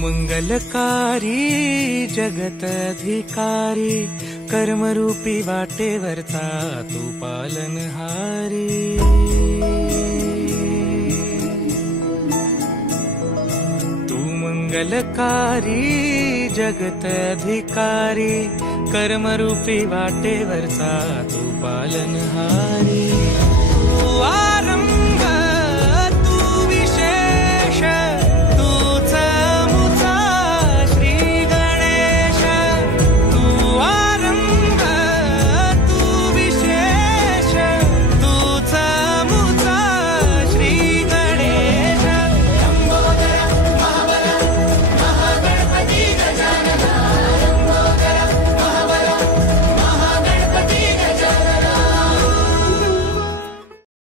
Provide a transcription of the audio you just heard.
मंगलकारी जगत अधिकारी, कर्मरूपी वाटेवरचा तू पालनहारी। तू मंगलकारी जगत अधिकारी, कर्मरूपी वाटेवरचा तू पालनहारी।